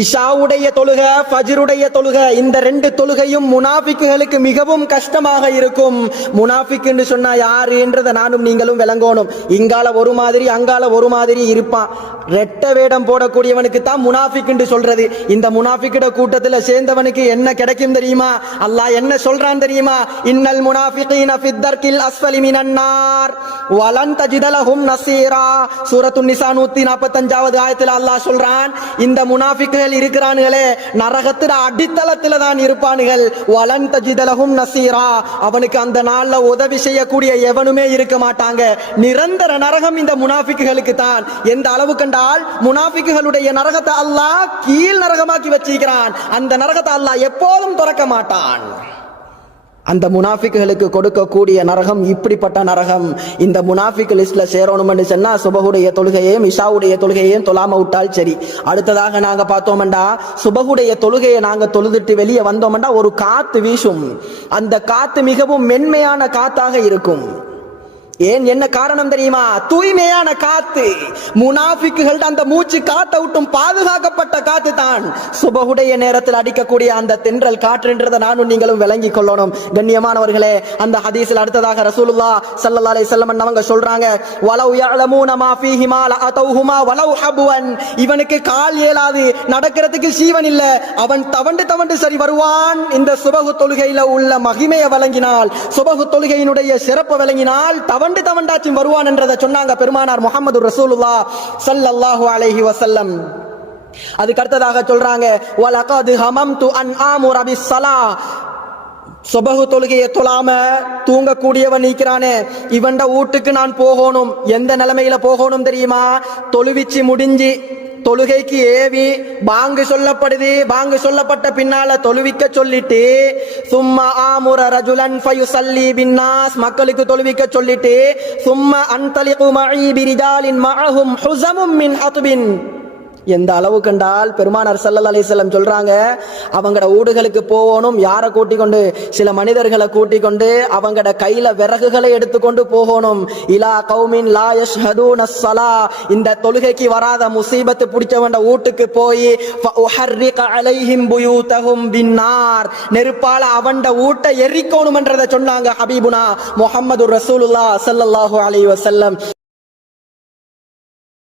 இஷாவுடைய தொழுக, ஃபஜ்ருடைய தொழுக, இந்த ரெண்டு தொழுகையும் முனாஃபிக்குகளுக்கு மிகவும் கஷ்டமாக இருக்கும். முனாஃபிக் என்று சொன்னா யாரு என்றதை நானும் நீங்களும் விளங்கணும். இங்கால ஒரு மாதிரி அங்கால ஒரு மாதிரி இருப்பான். ரெட்ட வேடம் போடக்கூடியவனுக்கு தான் முனாஃபிக் என்று சொல்றது. இந்த முனாஃபிக்கிட கூட்டத்தில் சேர்ந்தவனுக்கு என்ன கிடைக்கும் தெரியுமா? அல்லாஹ் என்ன சொல்றான் தெரியுமா? இன்னல் முனாஃபிகீன ஃபித் தர்கில் அஸ்ஃபலி மினன் நார் வலன் தஜித லஹும் நஸீரா. சூரத்துன் நிசா 145வது ஆயத்தில் அல்லாஹ் சொல்றான், இந்த முனாஃபிக் இருக்கிறானுங்களே நரகத்தில அடித்தளத்தில் தான் இருப்பானுகள். வலன் தஜித லஹும் நஸீரா. அவனுக்கு அந்த நாள்ல உதவி செய்யக்கூடிய எவனுமே இருக்க மாட்டாங்க. நிரந்தர நரகம் இந்த முனாஃபிக்குகளுக்கு தான். எந்த அளவு கண்டால் முனாஃபிக்குகளுடைய நரகத்தை அல்லாஹ் கீழ் நரகமாக்கி வச்சிருக்கிறான். அந்த நரகத்தை அல்லாஹ் எப்போதும் திறக்க மாட்டான். அந்த முனாஃபிக்குகளுக்கு கொடுக்கக்கூடிய நரகம் இப்படிப்பட்ட நரகம். இந்த முனாஃபிக் லிஸ்ட்ல சேரணும்னு சொன்னா சுபகுடைய தொழுகையையும் இஷாவுடைய தொழுகையையும் தொழாம விட்டால் சரி. அடுத்ததாக நாங்க பார்த்தோம்டா, சுபகுடைய தொழுகையை நாங்க தொழுதுட்டு வெளியே வந்தோம்டா ஒரு காத்து வீசும். அந்த காத்து மிகவும் மென்மையான காத்தாக இருக்கும். ஏன், என்ன காரணம் தெரியுமா? தூய்மையான காத்து. முனாஃபிக்குகள் அந்த மூச்சு காத்த விட்டும் பாதுகாக்கப்பட்ட காத்து தான் சுபஹுடைய நேரத்தில் அடிக்கக்கூடிய அந்த தென்றல் காற்றுன்றதை நானும் நீங்களும் விளங்கி கொள்ளணும். கண்ணியமானவர்களே, அந்த ஹதீஸில் அடுத்ததாக ரசூலுல்லாஹ் ஸல்லல்லாஹு அலைஹி வஸல்லம் அவங்க சொல்றாங்க, வலவ் யஅலமூன மா ஃபீஹிமா லஅதௌஹுமா வலவ் ஹப்வன். இவனுக்கு கால் ஏலாது, நடக்கிறதுக்கு சீவன் இல்ல, அவன் தவண்டு சரி வருவான். இந்த சுபஹு தொழுகையில உள்ள மகிமையை வழங்கினால், சுபஹு தொழுகையினுடைய சிறப்பு வழங்கினால் தவண்டாச்சும் வருவான் என்றதை சொன்னாங்க பெருமானார் முஹம்மது ரசூலுல்லாஹ் ஸல்லல்லாஹு அலைஹி வஸல்லம். அதுக்கு அடுத்ததாக சொல்றாங்க, வலகத் ஹமம்து அன் ஆமுர பிஸ்ஸலா. சுபஹு தொழுகையை தொழாம தூங்கக்கூடியவன் நீக்கிறானே, இவன்ட வீட்டுக்கு நான் போகணும். எந்த நிலைமையில போகணும் தெரியுமா? தொழுவிச்சு முடிஞ்சு தொழுகைக்கு ஏவி பாங்கு சொல்லப்படுது. பாங்கு சொல்லப்பட்ட பின்னால தொழுவிக்க சொல்லிட்டு சும்மா ஆமுர ரஜுலன் ஃபயுஸல்லி பின்னாஸ், மக்களுக்கு தொழுவிக்க சொல்லிட்டு சும்மா அன்தலிகு மஇ பிரிஜாலின் மஅஹும் ஹுஸமும் மின் அத்பின். எந்த அளவு கண்டால் பெருமானார் ஸல்லல்லாஹு அலைஹி வஸல்லம் சொல்றாங்க, அவங்கட ஊடுகளுக்கு போகணும். யாரை கூட்டிக் கொண்டு? சில மனிதர்களை கூட்டிக் கொண்டு அவங்கட கையில விறகுகளை எடுத்துக்கொண்டு போகணும். இலா கௌமின் லா யஷ்ஹதூன ஸலா. இந்த தொழுகைக்கு வராத முசீபத்து பிடிச்சவண்ட வீட்டுக்கு போய் ஃபஉஹர்ரிக அலைஹிம் புயூதஹும் பின்னார், நெருப்பால அவண்ட வீட்டை எரிக்கணும் என்றதை சொன்னாங்க ஹபீபுனா முஹம்மது ரசூலுல்லாஹ் ஸல்லல்லாஹு அலைஹி வஸல்லம்.